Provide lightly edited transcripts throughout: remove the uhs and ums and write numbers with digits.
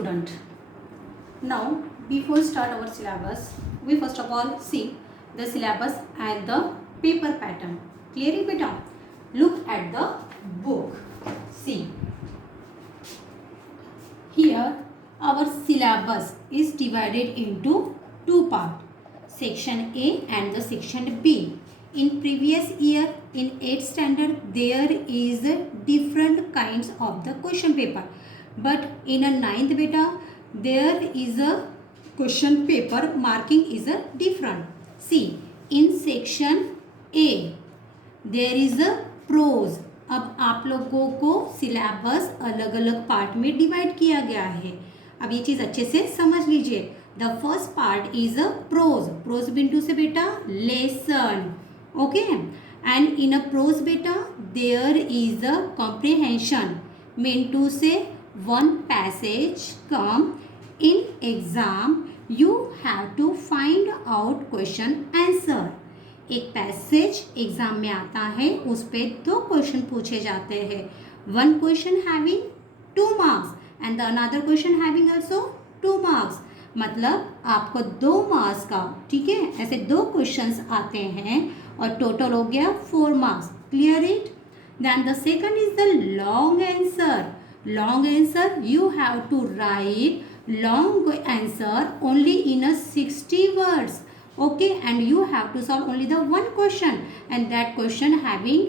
student. Now, before start our syllabus, we first of all see the syllabus and the paper pattern. Clear it, beta? Look at the book. See. Here, our syllabus is divided into two parts, section A and the section B. In previous year, in 8th standard, there is different kinds of the question paper. But in a 9th beta, there is a question paper marking is a different. See, in section A, there is a prose. अब आप लोगों को syllabus अलग अलग part में divide किया गया है. अब ये चीज़ अच्छे से समझ लीजिए. The first part is a prose. Prose बिंटू से बेटा lesson. Okay. And in a prose बेटा देयर इज अ कॉम्प्रिहेंशन. मिंटू से one passage come in exam you have to find out question answer. एक पैसेज एग्जाम में आता है, उस पे दो क्वेश्चन पूछे जाते हैं. One question having 2 marks and the another question having also 2 marks. मतलब आपको 2 मार्क्स का, ठीक है, ऐसे दो क्वेश्चंस आते हैं और टोटल हो गया 4 marks. Clear it? Then the second is the long answer. Long answer you have to write long answer only in a 60 words. Okay, and you have to solve only the one question, and that question having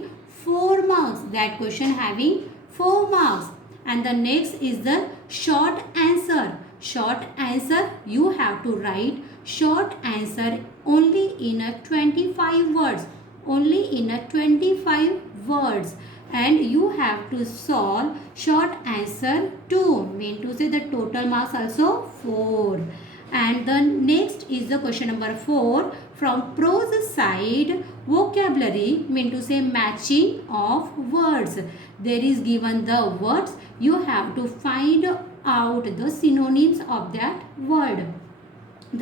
4 marks. That question having 4 marks. And the next is the short answer. Short answer you have to write short answer only in a 25 words. Only in a 25 words. And you have to solve short answer 2. Mean to say the total marks also 4. And the next is the question number 4. From prose side, vocabulary mean to say matching of words. There is given the words. You have to find out the synonyms of that word.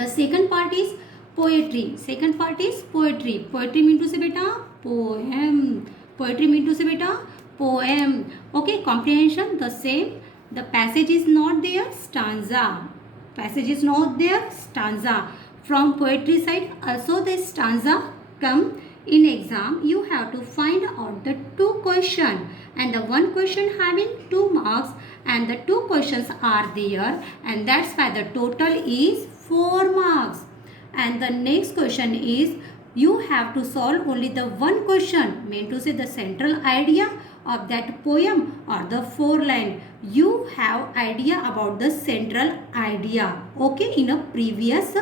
The second part is poetry. Second part is poetry. Poetry mean to say beta poem. Poetry mean to say beta poem. Okay, comprehension the same. The passage is not there. Stanza. Passage is not there. Stanza. From poetry side also the stanza come in exam. You have to find out the 2 question and the 1 question having 2 marks and the 2 questions are there, and that's why the total is 4 marks. And the next question is you have to solve only the 1 question, mean to say the central idea of that poem or the 4 line. You have idea about the central idea. Okay, in a previous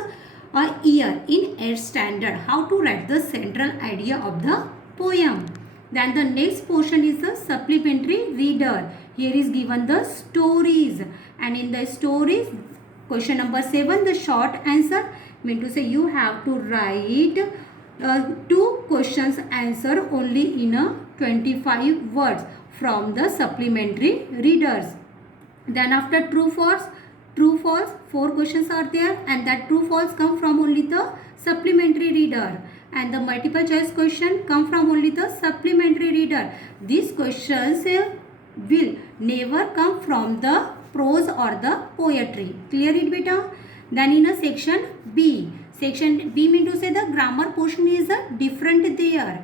year in 8th standard, how to write the central idea of the poem. Then the next portion is the supplementary reader. Here is given the stories, and in the stories question number 7 the short answer, mean to say you have to write 2 questions answer only in a 25 words from the supplementary readers. Then after true false 4 questions are there, and that true false come from only the supplementary reader, and the multiple choice question come from only the supplementary reader. These questions will never come from the prose or the poetry. Clear it beta? Then in a section B. Section B mean to say the grammar portion is different there.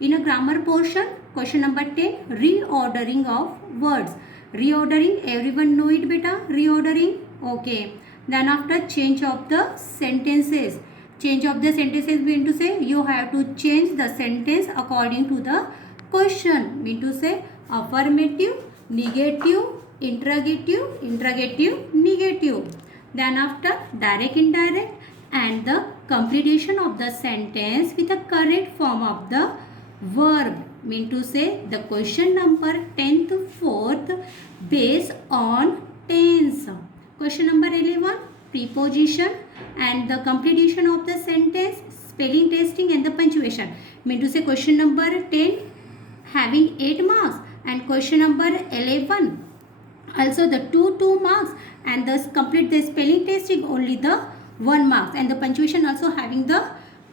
In a grammar portion, question number 10, reordering of words. Reordering, everyone know it beta? Reordering, okay. Then after change of the sentences. Change of the sentences mean to say you have to change the sentence according to the question. Mean to say affirmative, negative, interrogative, negative. Then after direct, indirect, and the completion of the sentence with the correct form of the verb. Mean to say the question number 10th 4th based on tense. Question number 11 preposition and the completion of the sentence, spelling testing and the punctuation. Mean to say question number 10 having 8 marks, and question number 11 also the 2 marks, and thus complete the spelling testing only the 1 marks, and the punctuation also having the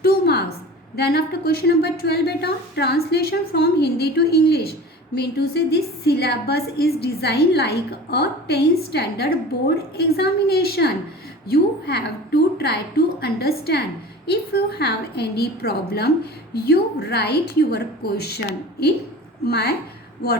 2 marks. Then after question number 12 beta translation from Hindi to English. mean to say this syllabus is designed like a 10th standard board examination. You have to try to understand. If you have any problem, you write your question in my